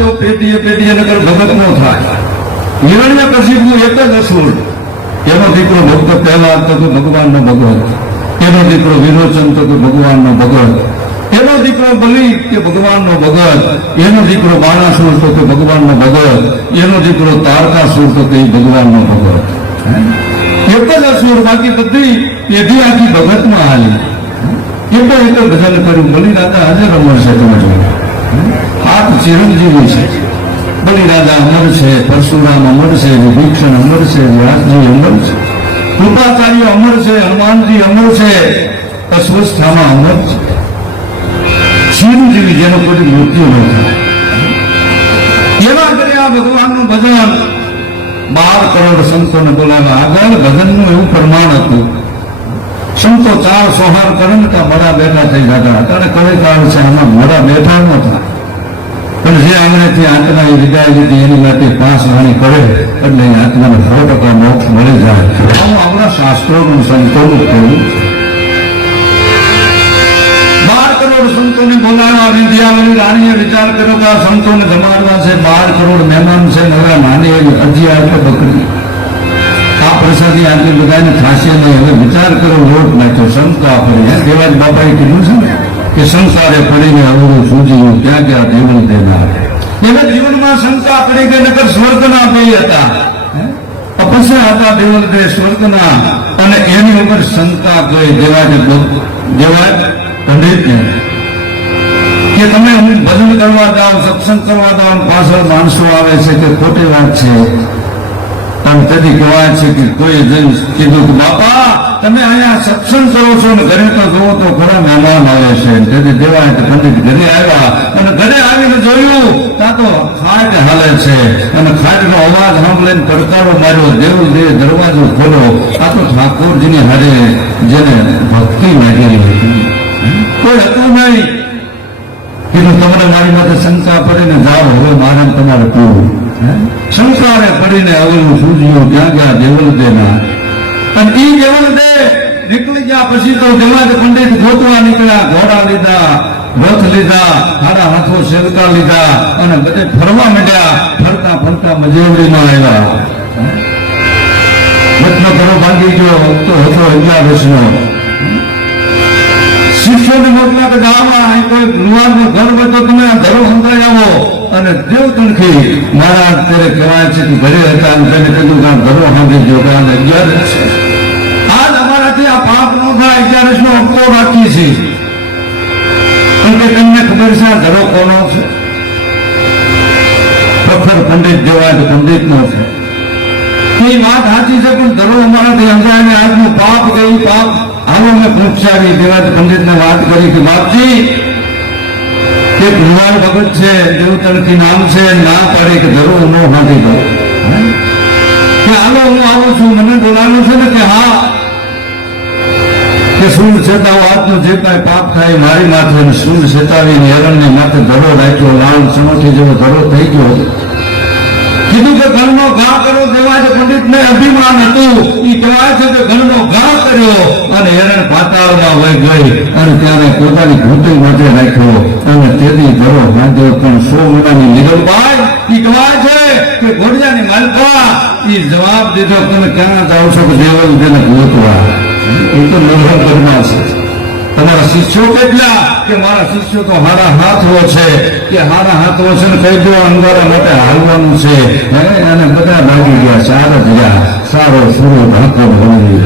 તો પેટીએ નકર ભગત નો થાય. હિરણ્યકશિપુ એક જ અસુર, એનો દીકરો ભક્ત પહેલા હતો તો ભગવાનનો ભગત, એનો દીકરો વિરોચન તો ભગવાનનો ભગત, એનો દીકરો બલી કે ભગવાનનો ભગત, એનો દીકરો બાણાસુર તો કે ભગવાનનો ભગત, એનો દીકરો તારકાસુર તો કે ભગવાનનો ભગત. એક જ અસુર, બાકી બધી પેઢી આખી ભગતમાં હાલી. એક ભજન કર્યું. બલી રાજા હાજર અમર છે. તમે જોયું, હાથ ચિરંજીવી છે. બલી રાજા અમર છે, પરશુરામ અમર છે, વિભીષણ અમર છે, વ્યાસજી અમર છે, કૃપાચાર્ય અમર છે, હનુમાનજી અમર છે, અશ્વસ્થામાં અમર છે. ચિરંજીવી જેનો કોઈ મૃત્યુ ન થાય એવા કર્યા ભગવાનનું ભજન. 12 કરોડ સંતોને બોલાવ્યા. આગળ ભજનનું એવું પ્રમાણ હતું. સંતો 4 સોહાર કરે ને ત્યાં મોડા બેઠા થઈ જતા હતા. અને કડે કાળ છે આમાં મોડા બેઠા ન હતા. પણ જે આંગણેથી આત્મા એ વિદાય લીધી એની માટે 5 વાણી કરે એટલે એ આત્માને 100% મોક્ષ મળી જાય. આવું આપણા શાસ્ત્રોનું સંતોનું કહેવું. 12 કરોડ સંતોને બોલાવ્યા. વિદ્યાવલી રાણીએ વિચાર કર્યો કે આ સંતોને જમાડવા છે, 12 કરોડ મહેમાન છે, હવે નાની એવી અરજી એટલે બકરી આ પ્રસાદી આજે બધાને થાશે નહીં. હવે વિચાર કરો, લોટ નાખ્યો. શંકા પડી. દેવાજ બાપાએ કીધું છે ને કે સંસારે પડીને અવરું સૂજ્યું ક્યાં ક્યાં દેવલ દેનાર. એના જીવનમાં શંકા પડી ગઈ. નકર સ્વર્ગના બે હતા, તપસ્યા હતા દેવલ દે સ્વર્ગના, અને એની ઉપર શંકા ગઈ દેવાજ પંડિત કે તમે ભજન કરવા જાઓ, સત્સંગ કરવા જાઓ, પાછળ માણસો આવે છે કે ખોટી વાત છે. પણ તેથી કહેવાય છે કે કોઈ જઈને કીધું કે બાપા તમે અહીંયા સત્સંગ કરો છો ને ઘરે તો જોવો તો ઘણા મહેમાન આવે છે. તેથી દેવાય કે પંડિત ઘરે આવ્યા અને ઘરે આવીને જોયું ત્યાં તો ખાટ હાલે છે અને ખાટનો અવાજ સાંભળીને પડકારો માર્યો, દેવ દરવાજો ખોલો. આ તો ઠાકોરજીની હારે જેને ભક્તિ લાગેલી હતી, કોઈ હતું નહીં. કીધું તમને મારી માટે શંકા પડીને જાઓ, હવે મારે તમારે પૂરું. સંસારે પડીને અવરું સૂજ્યું ક્યાં ક્યાં દેવલ દેના. અને ઈ દેવલ દે નીકળી ગયા પછી તો દેવાજ પંડિત ગોતવા નીકળ્યા. ઘોડા લીધા, રથ લીધા, હાડા હાથો સેવકા લીધા અને બધે ફરવા માંડ્યા. ફરતા ફરતા મજેવડીમાં આવ્યા. વચનો ઘરો ભાંગી ગયો તો હતો 11 વર્ષનો. શિષ્યોને મોકલ્યા કે ગામમાં કોઈ લુહારનો ઘર હોય તો તમે આ ઘરો સંતાઈ આવો. અને દેવ તણખી મહારાજ ત્યારે કહેવાય છે કે ઘરે હતા અને તેને કીધું કે આ ઘરો સાંભળી ગયો કે આ 11 છે. આજ અમારાથી આ પાપ ન થાય 11 નો હપ્તો રાખીએ છીએ. પણ કે તમને ખબર છે આ ઘરો કોનો છે? પ્રખર પંડિત જેવા પંડિત નો છે. એ વાત સાચી છે, પણ ઘરો અમારાથી અંજાય આજનું પાપ ગયું પાપ. હાલો મેં પૂછાવી દેવાજ પંડિતને વાત કરી કે બાપજી એક લુહાર ભગત છે, દેવતણથી નામ છે, ના પાડે કે ધરો ન હાથી દો કે હાલો હું આવું છું, મને બોલાવ્યું છે ને કે હા કે સૂર છેતાવો આજનો જે કાંઈ પાપ થાય મારી માથે. સૂર છેતાવીને હેરણની માથે ધરો રાખ્યો. લાલ સમોઠી જેવો ધરો થઈ ગયો. કીધું કે ઘરનો ઘા કરો. દેવાજ પંડિતને અભિમાન હતું. એ કહેવાય છે કે ઘરનો ઘા કર્યો અને હેરણ પાતાળમાં વહી ગઈ અને ત્યારે પોતાની ઘૂંટી માથે રાખ્યો અને તેથી ઘરો બાંધ્યો. પણ 100 મોડાની નિરલભાઈ એ કહેવાય છે કે ઘોડિયાની માલકા એ જવાબ દીધો તમે ક્યાં જાઓ છો? કે દેવલ તેને ગોતવા. એ તો નિર્ભર કરવા છે. તમારા શિષ્યો કેટલા? કે મારા શિષ્યો તો હારા હાથો છે. કે હારા હાથો છે ને કહી દો અંગારા માટે હાલવાનું છે. અને બધા ભાગી ગયા. 4 જ રહ્યા. સારો સૂર્ય ઢાંકો ભણી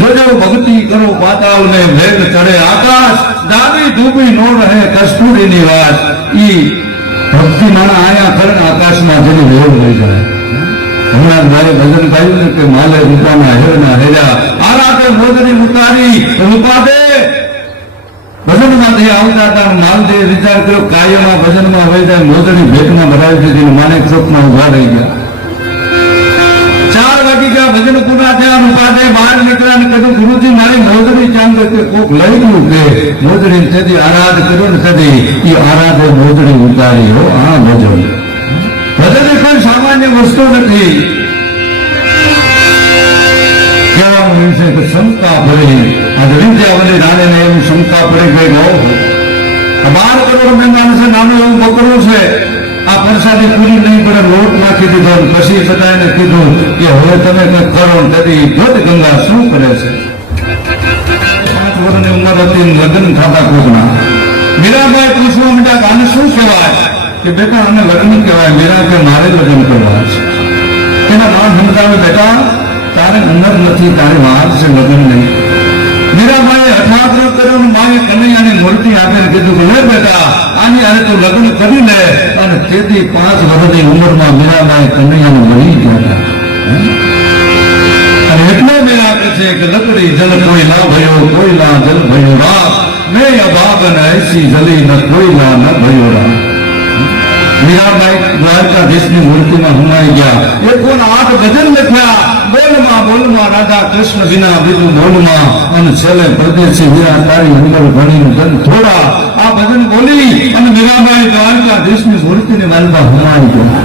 જોજો ભક્તિ કરો પાતાળ ને વેગ ચડે આકાશ. દાદી ડૂબી નો રહે કસ્તુરીની વાત. ઈ ભક્તિ માણા આયા કરે આકાશમાં જેની વેગ લઈ જાય. હમણાં મારે ભજન ગાયું ને કે માલે રૂપાના હેરના હેર્યા આરાતે મોજરી ઉતારી રૂપા દે. ભજનમાંથી આવતા હતા. માલદેવ વિચાર કર્યો કાયમાં ભજનમાં વહી જાય. મોજરી ભેટમાં ભરાવી દીધી. માણેક ચોકમાં ઉભા રહી ગયા. 4 વાગી ગયા. ભજન પૂરા થયા. રૂપાદે બહાર નીકળ્યા ને કીધું ગુરુજી મારી મોજરી ચાંદ કે કોક લઈ ગયું કે મોજરી તેથી આરાધ કર્યો ને તેથી એ આરાધે મોજરી ઉતારી. હો આ ભજન ભજન કોઈ સામાન્ય વસ્તુ નથી. કહેવાનું છે કે શંકા પડી. આજે વિદ્યાવલી રાણીને એવી શંકા પડી ગઈ. 12 કરોડ મહેમાન છે. નાનું એવું બકરું છે. આ પ્રસાદી પૂરી નહીં પડે લોટ નાખી દીધો અને પછી સદાયને કીધું કે હવે તમે કંઈક કરો ને તેથી ભટ ગંગા શું કરે છે? 5 વર્ષની ઉંમર હતી, લગ્ન થતા કોકના. મીરાબાઈ પૂછવા માંડ્યા આને શું કહેવાય? કે બેટા આને લગ્ન કહેવાય. મીરા કે મારે લગ્ન કરવા છે. એના નામ સમજાવે બેટા તારે ઉંમર નથી, તારે વાર છે, લગ્ન નહીં. મીરાબાઈએ હઠાગ્રહ કર્યો અને માએ કનૈયાની મૂર્તિ આપીને કીધું કે લે બેટા આની હારે તું લગ્ન કરી લે. અને તેથી 5 વર્ષની ઉંમરમાં મીરાબાઈ કનૈયાને મળી ગયા. અને એટલે મીરા કહે છે કે લકડી જલ કોઈ ના ભયો, કોઈ ના જલ ભયો રાત, મેં અભાગન એસી જલી ન કોઈ ના ન ભયો રાત. મીરાબાઈ દ્વારકાધીશની મૂર્તિમાં હુમાઈ ગયા. 108 ભજન લખ્યા. બોલમાં બોલમાં રાધા કૃષ્ણ વિના બીજું બોલમાં. અને છેલ્લે પરદેશી મીરા તારી અંદર ભણીને જન થોડા. આ ભજન બોલી અને મીરાબાઈ દ્વારકાધીશની મૂર્તિની વાલમાં હુમાઈ ગયા.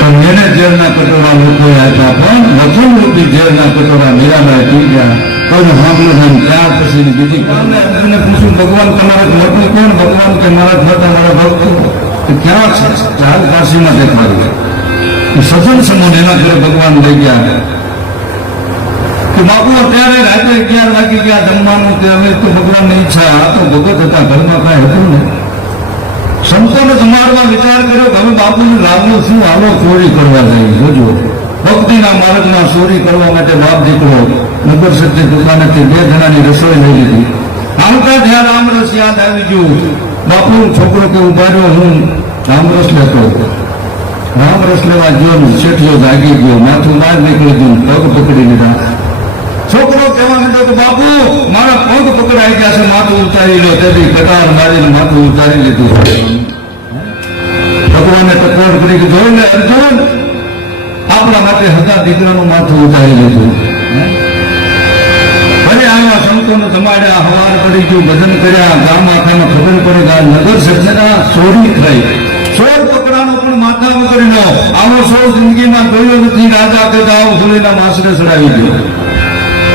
પણ એને ઝેરના કટોરા લોકોએ આપ્યા, પણ વચન રૂપી ઝેરના કટોરા મીરાબાઈ પી ગયા. કોઈને સાંભળ્યું નહીં. ત્યાર પછી બીજી અર્જુને પૂછ્યું ભગવાન તમારા મોટું કોણ? ભગવાન કે મારા થતા મારા ભક્તો. ક્યાં છે? ચાલ કાશીમાં દેખાડ્યું. સજન સમૂહ એના ઘરે ભગવાન લઈ ગયા કે બાપુ અત્યારે રાત્રે 11 વાગી ગયા જમવાનું. કે હવે તો ભગવાનની ઈચ્છા, આ તો ભગત હતા, ઘરમાં કાંઈ હતું ને. સંતોને જમાડવા વિચાર કર્યો કે હવે બાપુને લાગનું શું, હાલો ચોરી કરવા જઈએ. જોજો ભક્તિના માર્ગમાં ચોરી કરવા માટે બાપ દીકરો નગર સત્ય દુકાનેથી 2 જણાની રસોઈ લઈ લીધી. આવતા ત્યાં રામરસ યાદ આવી ગયું. બાપુ છોકરો કે ઉભા રહ્યો, હું રામરસ લેતો. રામરસ લેવા ગયો, શેઠિયો જાગી ગયો, માથું બહાર નીકળી ગયું, પગ પકડી લીધા. છોકરો કહેવા માંડ્યો કે બાપુ મારા પગ પકડાઈ ગયા છે, માથું ઉતારી લો. તેથી કટાર મારીને માથું ઉતારી લીધું. ભગવાને ટકોર કરી કે જોઈ લે અર્જુન, આપણા માટે હતા દીકરાનું માથું ઉતારી લીધું. ભલે આવ્યા સંતોને જમાડ્યા, હવાર પડી ગયું, ભજન કર્યા, ગામ આખામાં ખબર પડી ગયા નગર સચ્ચેના ચોરી થઈ. ચોર પકડાનો પણ માથા વગર નો. આવો સૌ જિંદગીમાં જોયો નથી. રાજા કે દાવ હુલીના માસરે ચડાવી ગયો.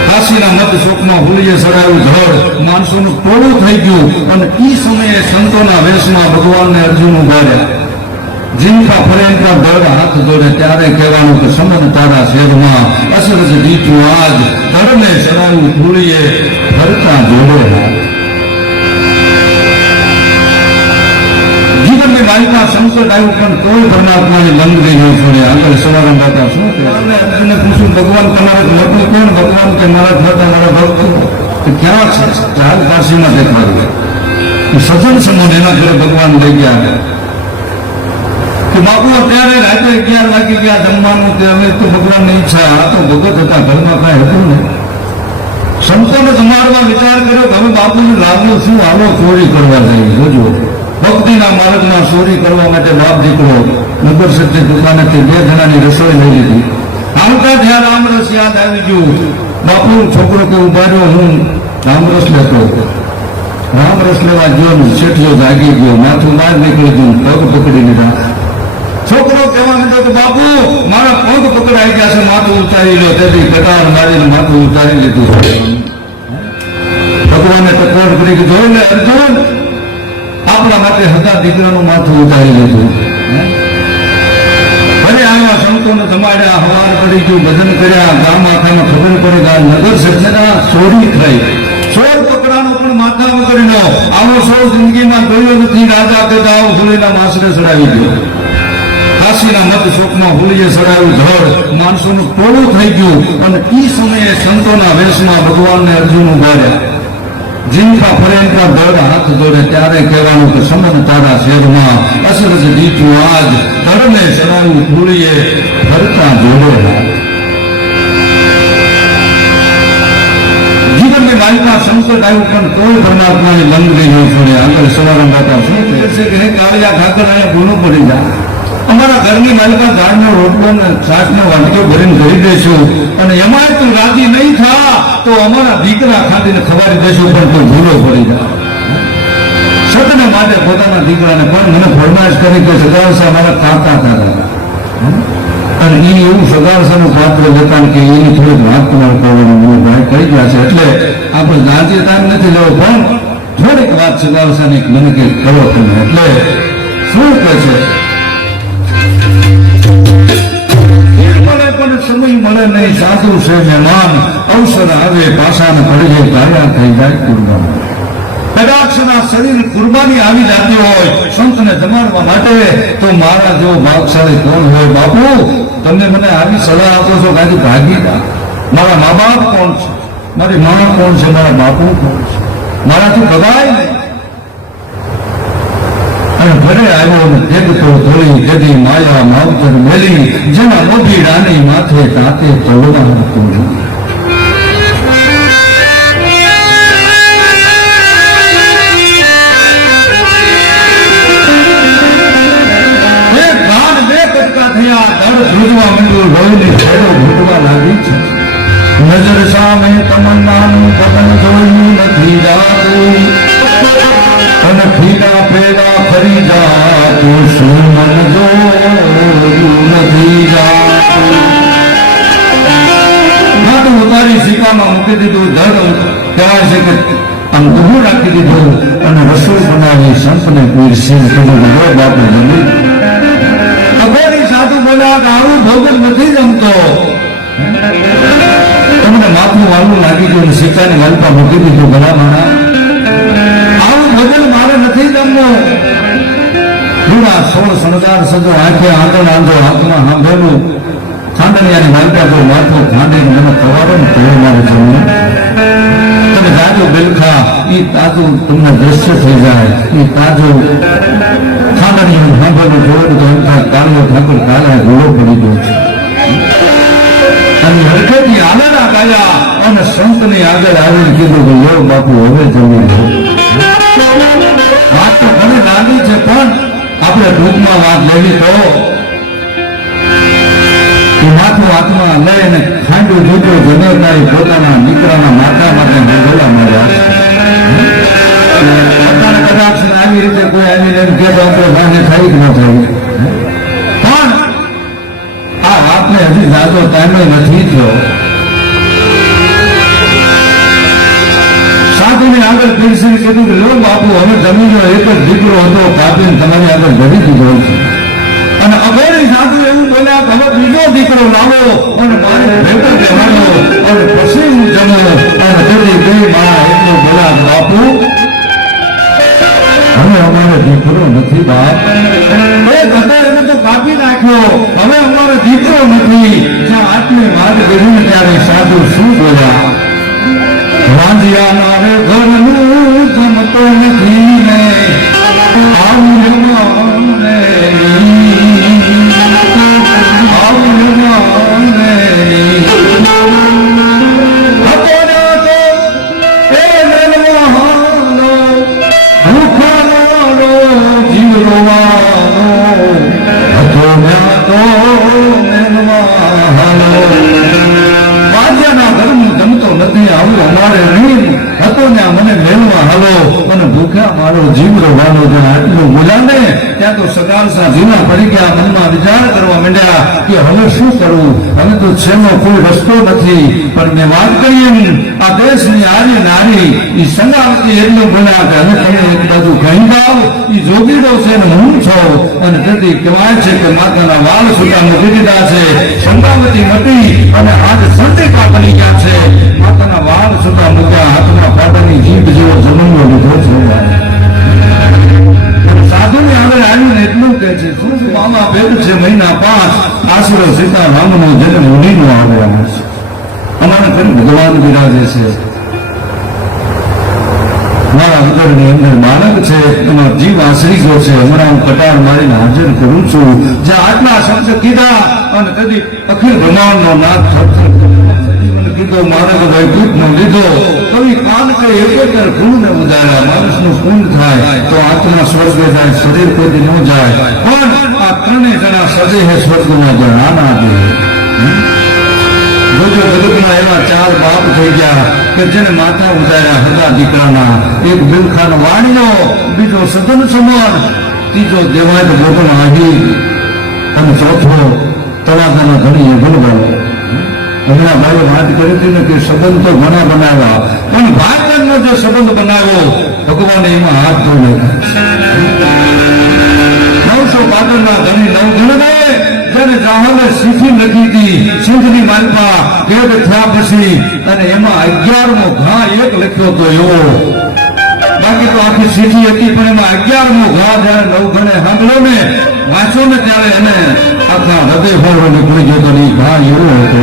કાશીના મત શોકમાં હુલીએ ચડાવ્યું ધડ. માણસોનું ટોળું થઈ ગયું. અને એ સમયે સંતોના વેશમાં ભગવાનને અર્જુન ઉભાર્યા. જીનકા ફરેનકા દળ હાથ જોડે ત્યારે કહેવાનું કે સમન તારા શેરમાં અસરજ દીઠું આજ ધડને ચડાવ્યું હુલીએ ફરતા જોડે હાથ. જીવનની માલિકા સંકટ આવ્યું પણ કોઈ પરમાત્માની બંદગી નહીં છોડે. આગળ સવારે ગાતા શું અર્જુને પૂછ્યું ભગવાન તમારે મોટું કોણ? ભગવાન કે મારા થતા મારા ભક્તો. ક્યાં છે? ચાલ કાશીમાં દેખાડ્યું. સજન સમૂહ એના ઘરે ભગવાન લઈ ગયા કે બાપુ અત્યારે રાત્રે 11 વાગી ગયા જમવાનું. કે હવે તો ભગવાનની ઈચ્છા, આ તો ભગત હતા, ઘરમાં કાંઈ હતું ને. સંતોને જમાડવા વિચાર કર્યો કે હવે બાપુને લાગનું શું, હાલો ચોરી કરવા જઈએ. જોજો ભક્તિના માર્ગમાં ચોરી કરવા માટે બાપ દીકરો નગર સત્ય દુકાનેથી 2 જણાની રસોઈ લઈ લીધી. આવતા ત્યાં રામરસ યાદ આવી ગયું. બાપુ છોકરો કે ઉભા રહ્યો, હું રામરસ લેતો. રામરસ લેવા ગયો, શેઠિયો જાગી ગયો, માથું બહાર નીકળી ગયું, પગ પકડી લીધા. છોકરો કહેવા માંડ્યો કે બાપુ મારા પગ પકડાઈ ગયા છે, માથું ઉતારી લો. તેથી કટાર મારીને માથું ઉતારી લીધું. ભગવાને ટકોર કરી કે જોઈ લે અર્જુન, આપણા માટે હતા દીકરાનું માથું ઉતારી લીધું. ભલે આવ્યા સંતોને જમાડ્યા, હવાર પડી ગયું, ભજન કર્યા, ગામ આખામાં ખબર પડી ગયા નગર સચ્ચેના ચોરી થઈ. ચોર પકડાનો પણ માથા વગર નો. આવો સૌ જિંદગીમાં જોયો નથી. રાજા કે દાવ હુલીના માસરે ચડાવી ગયો. કાશીના મત શોકમાં હુલીએ ચડાવ્યું ધડ. માણસોનું ટોળું થઈ ગયું. અને એ સમયે સંતોના વેશમાં ભગવાનને અર્જુન ઉભાર્યા. જીનકા ફરેનકા દળ હાથ જોડે ત્યારે કહેવાનું કે સમન તારા શેરમાં અસરજ દીઠું આજ ધડને ચડાવ્યું હુલીએ ફરતા જોડે હાથ. જીવનની માલિકા સંકટ આવ્યું પણ કોઈ પરમાત્માની બંદગી નહીં છોડે. આગળ સવારે ગાતા શું કહે છે કે હે કાળિયા ઠાકર અહીંયા ગુનો પડી જાય. અમારા ઘરની માલિકા ઝાડનો રોટલો ને છાશનો વાટકો ભરીને ધરી દેશું અને એમાં તું રાજી નહીં થા તો અમારા દીકરા ખાધીને ખવારી દેશું, પણ કોઈ ભૂલો પડી જાય. સતને માટે પોતાના દીકરાને પણ મને ફરમાઈશ કરી કે સગાવસા મારા કાકા હતા. અને એ એવું સગાવસાનું પાત્ર લેતા કે એની થોડીક વાત તમારે કરવાની મને ભાઈ કહી ગયા છે. એટલે આપણે જાણતી ટાઈમ નથી લેવો, પણ થોડીક વાત સગાવસાની મને કંઈક કરો તમે. એટલે શું કહે છે? પણ સમય મળે નહીં, સાધુ છે મહેમાન, અવસર આવે પાછાને પડે ગાયા થઈ જાય કુરબાન. કદાચના શરીર કુરબાની આવી જતી હોય સંતને જમાડવા માટે, તો મારા જેવો ભાગશાળી કોણ હોય? બાપુ, તમે મને આવી સલાહ આપો છો કે ભાગીદા. મારા મા બાપ કોણ છે? મારી મા કોણ છે? મારા બાપુ કોણ છે? મારાથી બધાય નહીં. અને ઘરે આવ્યો ને દેખતો ધોળી ગદી માયા માવતર મેલી, જેના મોભી રાની માથે તાતે તલવા હતું. નજર સામે તમન્નાનું પતન જોયું નથી જાતું, અને ખીરા પેલા ફરી જાતું, શું મન જોયું નથી જાતું. માથું ઉતારી સિક્કામાં મૂકી દીધું, ધડ કહેવાય છે કે આમ ઊભું રાખી દીધું, અને રસોઈ બનાવી સંતને પીરસી કીધું, બાપુ જમી. અગોરી સાધુ બોલ્યા કે આવું ભોગન નથી જમતો. તમને માથું વાળું લાગી ગયું, સિક્કાની વાલપા મૂકી દીધું, ભલા માણા આવું ભોજન મારે નથી જમવું. પૂરા 16 શણગાર સજો આંખે આંધો આંધો હાથમાં સાંભળેલું, ચાંદનિયાની વાલપા પર માથું ખાંડીને મને ખવાડો ને તો મારે જમવું. તમે તાજું બિલખા, એ તાજું તમને દ્રશ્ય થઈ જાય, એ તાજું ચાંદનિયાનું સાંભળેલું જોયું તો એમ થાય કાળિયો ઠાકોર કાલે ઘોડો પડી ગયો છે. અને હરખેથી આનંદા ગાયા, અને સંતની આગળ આવીને કીધું કે લો બાપુ હવે જમી લો. વાત તો ઘણી નાની છે, પણ આપણે ટૂંકમાં વાત લેવી તો એ માથું હાથમાં લઈને ખાંડું જોજો જનેતાએ પોતાના દીકરાના માથા માટે ગોગલા માર્યા. પોતાના કદાચ આવી રીતે કોઈ આવીને એમ કે આપણે ભાને થાય કે ન થાય, પણ આ વાતને હજી જાજો ટાઈમ નથી થયો. સાધુની આગળ પીરસીને કીધું કે લો બાપુ હવે જમીનો એક જ દીકરો હતો, કાપીને તમારી આગળ ધરી દીધો છે. અને અઘોરી સાધુ એવું બોલ્યા કે હવે બીજો દીકરો લાવો અને મારે ભેટો દેવાનો, અને પછી હું જમો. અને તેથી બે મારા એટલું બોલ્યા કે બાપુ હવે અમારે દીકરો નથી બાપ. એને તો કાપી નાખ્યો, હવે અમારો દીકરો નથી. જ્યાં આટલી વાત કરી ત્યારે સાધુ શું બોલ્યા? વાંધિયા મારે ઘરનું જમતો નથી ને આવું ને ત્યાં તો સકાળસા જીવા પડી ગયા. મનમાં વિચાર કરવા માંડ્યા કે હવે શું કરવું? હવે તો છેનો કોઈ રસ્તો નથી. પણ મેં વાત કરી એમ આ દેશની આર્ય નારી એ સંગાવતી એટલું બોલ્યા કે હવે તમે એક બાજુ કહી જાઓ, એ જોગીડો છે ને હું છો. અને તેથી કહેવાય છે કે માતાના વાળ સુધા મૂકી દીધા છે, સંગાવતી મટી અને આજ સંતિકા બની ગયા છે. માતાના વાળ સુધા મૂક્યા, હાથમાં પાટાની જીભ જેવો જન્મ લીધો છે. સાધુની આગળ આવીને એટલું કે છે, શું મામા ભેદ છે મહિના 5 આશરો સીતારામનો જન્મ મુનિનો આવ્યા છે. અમારે ફરી ભગવાન બિરાજે છે. મારા અંદરની અંદર બાળક છે, એનો જીવ આશરી ગયો છે. હમણાં હું કટાર મારીને હાજર કરું છું. જ્યાં આટલા શબ્દ કીધા અને કદી અખિલ બ્રહ્માંડનો નાથ કીધો, મારા વૈકુંઠનો લીધો. કવિ કાન કે એકોતેર ગુણને ઉદાર્યા. માણસનું પુણ્ય થાય તો આત્મા સ્વર્ગે જાય, શરીર કોઈ ન જાય. પણ આ ત્રણેય જણા સદેહ સ્વર્ગમાં જાય. આના દે જોજો, જગતના એવા 4 બાપ થઈ ગયા કે જેને માથા ઉદાર્યા હતા દીકરાના. એક બિલખાનો વાણિયો, બીજો સદન સમાન, ત્રીજો દેવાય ભોગન આહી, અને ચોથો તળાજાના ધણી ગણવાનો. હમણાં ભાઈએ વાત કરી હતી ને કે સંબંધ તો ઘણા બનાવ્યા, પણ ભાઈબંધનો જે સંબંધ બનાવ્યો ભગવાને એમાં હાથ ધોઈ નાખ્યા. ભાવનગરના ધણી નવઘણને જેને જાહલે શીખી લખી હતી સિંધની માલપા ભેદ થયા પછી અને એમાં 11મો ઘા એક લખ્યો તો એવો બાકી તો આખી શીખી હતી પણ એમાં 11મો ઘા જયારે નવઘણે સાંભળ્યો ને વાંચો ને ત્યારે એને આખા હૃદય ભરવો નીકળી ગયો તો એ ઘા એવો હતો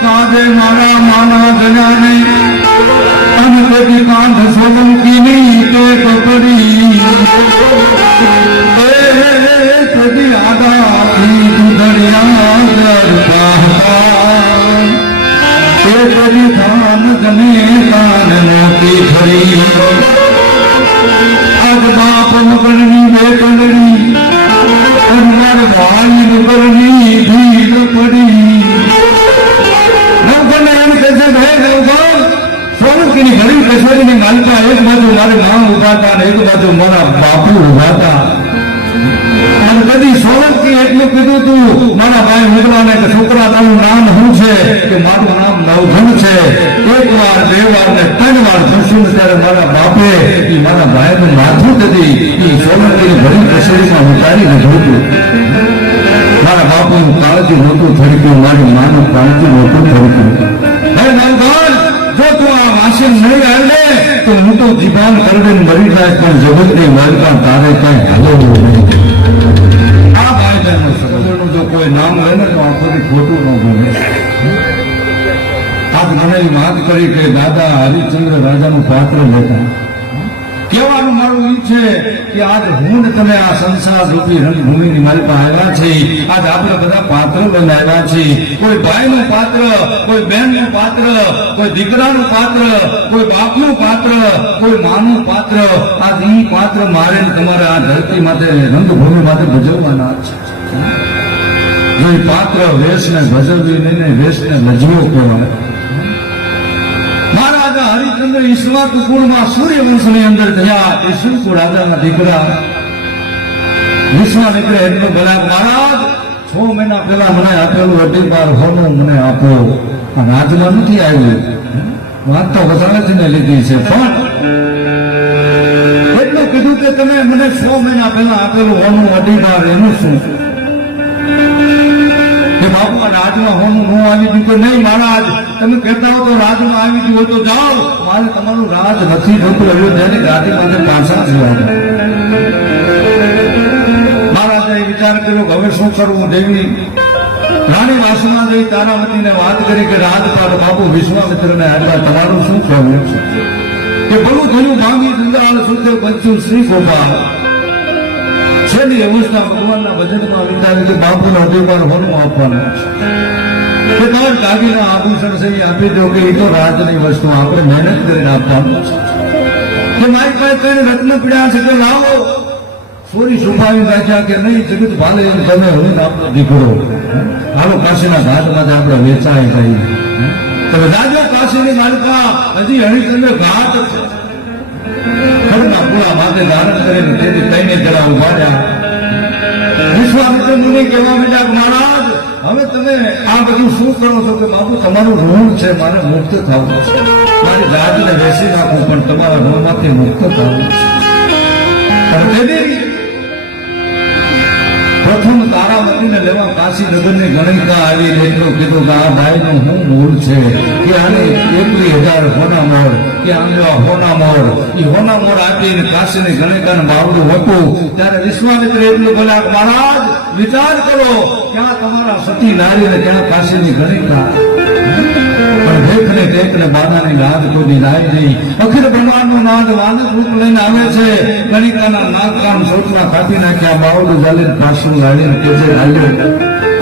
કાજે મારા માના જનાને અને કદી કાંધ સોલંકી ની તે પકડી કદી આગાથી દુધડિયા ગરબા તે કદી થાન ગમે કાન મોતી ખરી આજ બાપ મગરની બેકલડી અને ભાઈ મગરની ભીડ પડી સોલંકીની ઘણી કચેરીની માલિકા એક બાજુ મારે નામ ઉભા હતા અને એક બાજુ મારા બાપુ ઉભા હતા અને કદી સોલંકી એટલું કીધું તું મારા ભાઈ મિત્રને કે છોકરા તારું નામ શું છે કે મારું નામ નવઘણ છે એક વાર બે વાર ને 3 વાર પૂછ્યું ત્યારે મારા બાપે એ મારા ભાઈનું માથું કદી એ સોલંકીની ઘણી કચેરીમાં ઉતારીને જોયું મારા બાપુનું કાળજી નહોતું થડક્યું મારી માનું કાળજી નહોતું થડક્યું હે નવઘણ જો તું આ વાસણ નહીં આવે તો હું તો જીભાન કરીને મરી જાય પણ જગતની માલિકા તારે કઈ હાલવું નહીં આ ભાઈ બહેનો સગોદરનું જો કોઈ નામ લે ને તો આખોથી ખોટું ન બોલે આજ મને વાત કરી કે દાદા હરિશ્ચંદ્ર રાજાનું પાત્ર લેતા કહેવાનું મારું ઈ છે કે આજ હું ને તમે આ સંસાર રૂપી રણભૂમિની માલિકા આવ્યા છે આજ આપણે બધા પાત્ર લઈને આવ્યા છીએ કોઈ ભાઈનું પાત્ર કોઈ બહેનનું પાત્ર કોઈ દીકરાનું પાત્ર કોઈ બાપનું પાત્ર કોઈ માનું પાત્ર આજ ઈ પાત્ર મારે તમારે આ ધરતી માટે રંગભૂમિ માટે ભજવવાના છે જો એ પાત્ર વેશને ભજવવી નહીં ને વેશને લજવો કહેવાય મહારાજા હરિશ્ચંદ્ર ઈશ્વર કુળમાં સૂર્યવંશની અંદર થયા એ શિવકુળ રાજાના દીકરા વિશ્વામિત્ર એટલો બોલ્યા મહારાજ 6 મહિના પહેલા મને આપેલું અધિકાર હોનું મને આપો અને આજમાં નથી આવ્યું વાત તો વધારેથી લીધી છે પણ એટલું કીધું કે તમે મને 6 મહિના પહેલા આપેલું હોનું અધિકાર એનું શું બાપુ રાજમાં હોનું ન આવી ગયું કે નહીં મહારાજ તમે કહેતા હો તો રાજમાં આવી ગયું હોય તો જાઓ મારે તમારું રાજ નથી જોતું અયોધ્યાની ગાદી માટે પાછા જવા મહારાજે વિચાર કર્યો કે હવે શું કરવું દેવી રાણી વાસણા જઈ તારાવતીને વાત કરી કે રાજપાલ બાપુ વિશ્વામિત્રને આટલા તમારું શું કહેવું કે ભલું થયું ભાંગી સુંદરાળ સુખદેવ પંચ્યું શ્રી ગોપાલ છેલ્લી અવસ્થા ભગવાનના ભજનમાં વિચારે કે બાપુનો અધિકાર હોનું આપવાનું કે તમારે દાગીના આભૂષણ છે એ આપી દો કે એ તો રાજની વસ્તુ આપણે મહેનત કરીને આપવાનું કે મારી પાસે કઈ રત્ન પીડ્યા છે કે લાવો સોરી છુપાવી રાખ્યા કે નહીં જગત ભાલે એમ તમે હું આપણો દીકરો હાલો કાશીના ઘાટમાં આપણે વેચાય જાય તમે રાજો કાશીની માલિકા હજી હરિશ્ચંદ્ર ઘાટ છે ખડના પૂરા માથે ધારણ કરીને તેથી કઈને જરા ઉભા રહ્યા વિશ્વામિત્ર મુનિ કહેવા માંડ્યા મહારાજ હવે તમે આ બધું શું કરો છો કે બાપુ તમારું ઋણ છે મારે મુક્ત થવું છે મારી રાજને બેસી નાખું પણ તમારા ઋણમાંથી મુક્ત થવું છે તેથી પ્રથમ તારામતીને લેવા કાશી નગરની ગણિકા આવી એટલું કીધું કે આ ભાઈનું શું મૂળ છે કે આને 21,000 હોના મોર કે આંબા હોના મોર એ હોના મોર આપીને કાશીની ગણિકાને બાવડું હતું ત્યારે વિશ્વામિત્ર એટલું બોલ્યા મહારાજ વિચાર કરો ક્યાં તમારા સતી નારીને ક્યાં કાશીની ગણિકા પણ દેખને દેખને બાદાની લાદ કોઈ લાવી દઈ અખિલ બ્રહ્માંડનો નાદ વાનર રૂપ લઈને આવે છે ગણિકાના નાક કાન સોટલા કાપી નાખ્યા બાવડું જાલીને પાછું લાવીને કેજે હાલ્યો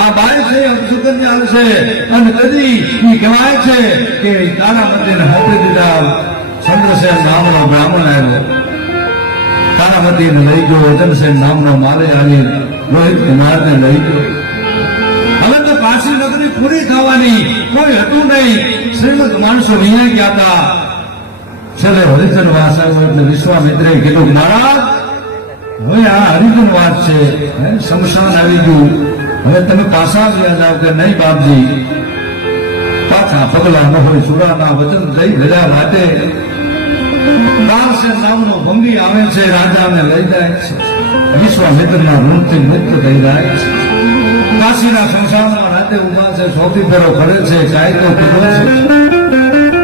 આ બાઈ છે અપસુકન્યા છે અને કદી એ કહેવાય છે કે તારામતીને આપી દીધા ચંદ્રસેન નામનો બ્રાહ્મણ આવ્યો તારામતીને લઈ ગયો વજનસેન નામનો માલે આવી રોહિત કુમારને લઈ ગયો હવે તો કાશી નગરી પૂરી થવાની કોઈ હતું નહીં શ્રીમંત માણસો વિયા ગયા હતા છેલ્લે હરિજન વાસ આવ્યો એટલે વિશ્વામિત્રે કીધું મહારાજ હવે આ હરિજન વાત છે શમશાન આવી ગયું હવે તમે પાછા ગયા જાવ કે નહીં બાપજી પાછા પગલા ન હોય સુરાના વચન લઈ ગયા માટે કાળસેન નામનો ભંગી આવે છે, રાજાને લઈ જાય છે, વિશ્વામિત્રના ઋણથી મુક્ત થઈ જાય છે, કાશીના સંસારમાં રાતે ઉભા છે, સૌથી ફેરો કરે છે, કાયદો કીધો છે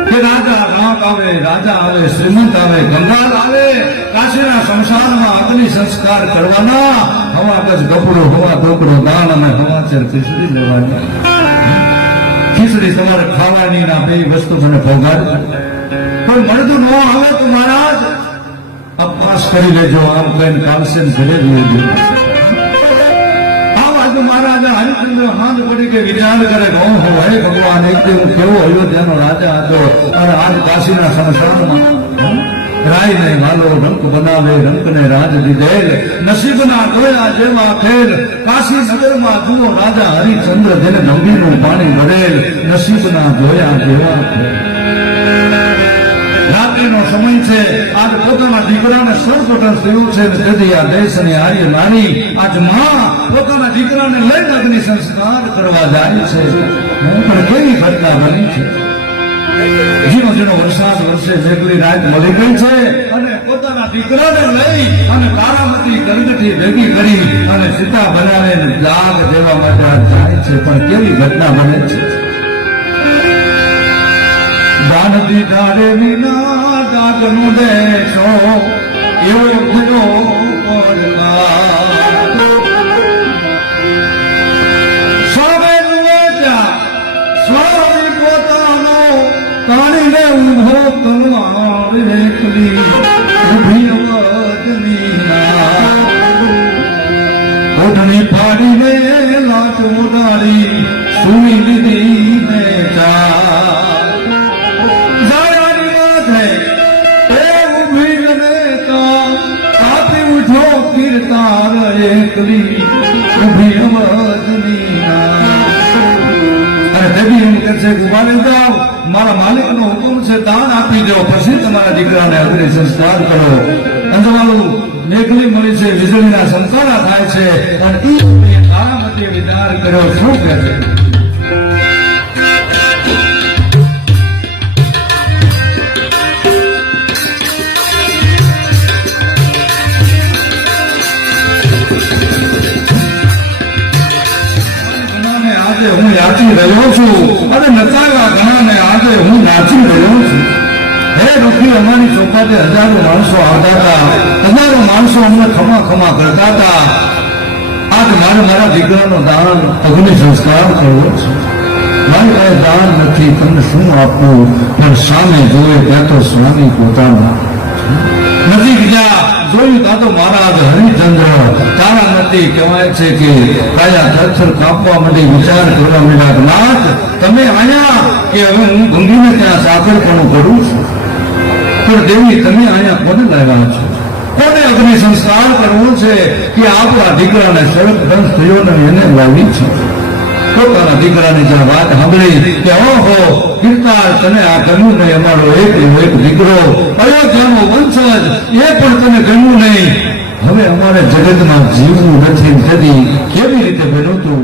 કે રાજા રામ આવે, રાજા આવે, શ્રીમંત આવે, ગંગાલ આવે, કાશીના સંસારમાં અગ્નિ સંસ્કાર કરવાના, હવા ગજ કપડો, હવા ટોકરો દાન અને હવાચર ખીચડી લેવાની. ખીચડી તમારે ખાવાની ના બે વસ્તુ મને ભોગાડ. કોઈ મળતું ન આવે તો મહારાજ અપવાસ કરી લેજો, આમ કહીને કાલસેન ઘરે લેજો. મહારાજા હરિચંદ્ર હાથ પડી કે વિચાર કરે, ઓહો હે ભગવાન, એક હું કેવો અયોધ્યાનો રાજા હતો અને આજ કાશીના સંસારમાં રાય ને વાલો રંક બનાવે, રંકને રાજ દીધેલ, નસીબના જોયા જેવા ખેલ, કાશી નગરમાં જુઓ રાજા હરિચંદ્ર જેને ગંગીનું પાણી ભરેલ, નસીબના જોયા જેવા ખેલ. રાત્રિનો સમય છે, આજ પોતાના દીકરાને સર્વપટન થયું છે, તેથી આ દેશની આર્ય નારી આજ માં પોતાના દીકરાને લઈને અગ્નિ સંસ્કાર કરવા જાય છે. પણ કેવી ઘટના બની છે, ઝીણો ઝીણો વરસાદ વરસે, મેઘલી રાત મળી ગઈ છે અને પોતાના દીકરાને લઈ અને તારામતી ગંગથી ભેગી કરી અને સીતા બનાવીને દાગ દેવા માટે જાય છે. પણ કેવી ઘટના બને છે, દાન દીધા રે વિના દાગનો દેશો એવો ભલો સ્વામી પોતાનો કાઢીને ઉભો કરવા એકલી ઓઢણી ફાડીને લાચ ઉડાડી સુઈ લીધી ને કીર્તાર એકલી ઉભી અવધની. અને દેવી એમ કહે છે કે ઉભા રહી જાઓ, મારા માલિકનો હુકમ છે, દાન આપી દો, પછી તમારા દીકરાને અગ્નિ સંસ્કાર કરો. અંજવાળું મેઘલી મળી છે, વીજળીના સંતાના થાય છે, પણ એ તારામતીએ વિચાર કર્યો. શું કહે છે, હું યાચી રહ્યો છું અને નચાવ્યા ઘણાને આજે હું નાચી રહ્યો છું. હે રોકી, અમારી ચોપાટે હજારો માણસો આવતા હતા, હજારો માણસો અમને ખમા ખમા કરતા હતા. આજ મારે મારા દીકરાનો દાન અગ્નિ સંસ્કાર કરવો છે. મારી પાસે દાન નથી, તમને શું આપવું? પણ સામે જોયે ત્યાં તો સ્વામી પોતાના નજીક ગયા, જોયું ત્યાં તો મહારાજ હરિચંદ્ર તારામતી કહેવાય છે કે કાયા થરથર કાપવા માટે વિચાર કરવા માંડ્યા. નાથ, તમે આયા કે હવે હું ગંગીને ત્યાં સાગરપણું કરું છું? પણ દેવી, તમે અહીંયા કોને લાવ્યા છો? કોને અગ્નિ સંસ્કાર કરવો છે? કે આપણા દીકરાને સડક દંશ થયો ને એને લાવી છે. પોતાના દીકરાની જ્યાં વાત સાંભળી કે ઓહો કીર્તાર, તને આ ગમ્યું નહીં, અમારો એક દીકરો અયોધ્યાનો વંશજ, એ પણ તને ગમ્યું નહીં, હવે અમારે જગતમાં જીવવું નથી. કેવી રીતે બન્યું તું?